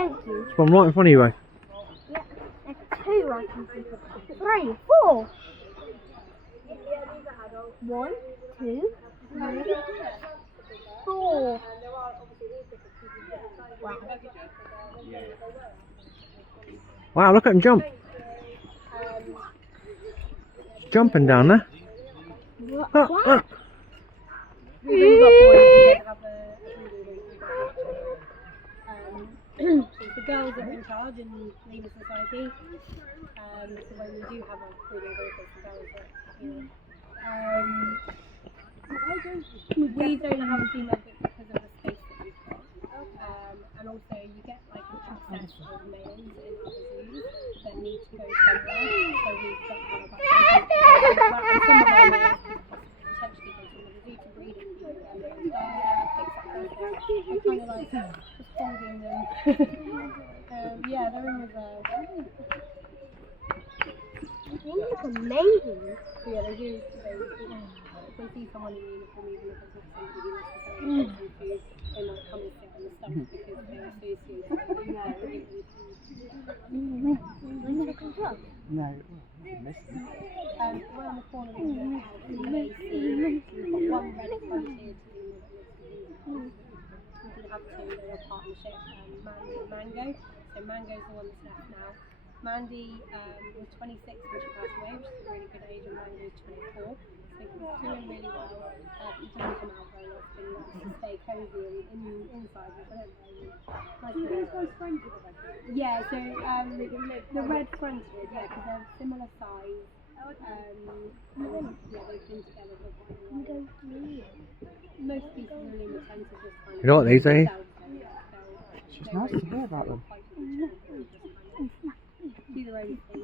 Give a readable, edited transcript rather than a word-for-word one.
Thank you. There's one right in front of you, eh? Yeah, there's 2 I can think of. 3, 4. 1, 2, 3, 4. Wow. Wow, look at him jump. Jumping down there. What? The girls are in charge in Lima Society, so when we do have a breeding group, it's the girls that here. We don't have a female group because of the space that we've got, and also you get like an excess of males in other zoos that need to go somewhere, so we don't have about and some of our males could potentially go to another zoo to breed and die, they're kind of like just holding them. Yeah, they're in reserve. They look amazing. But yeah, they do. If they see someone in uniform, even if it's not somebody necessarily confused, they might come and sit on the stumps because they're associated with No. around the corner of the house, you may see we've got one red fronted we did have 2, they were partnership, Mandy and Mango. So Mango's the one that's left now. Mandy was 26 when she passed away, which is a really good age, and Mango is 24. So he's doing really well. He doesn't come out very often, he likes to stay cosy and inside with him. Yeah, so the red fronted, yeah, because they're similar size. Yeah, they've been together for quite a while. Most species are really tend to just kind of... You know what these are? It's nice to hear about them. Do their own thing.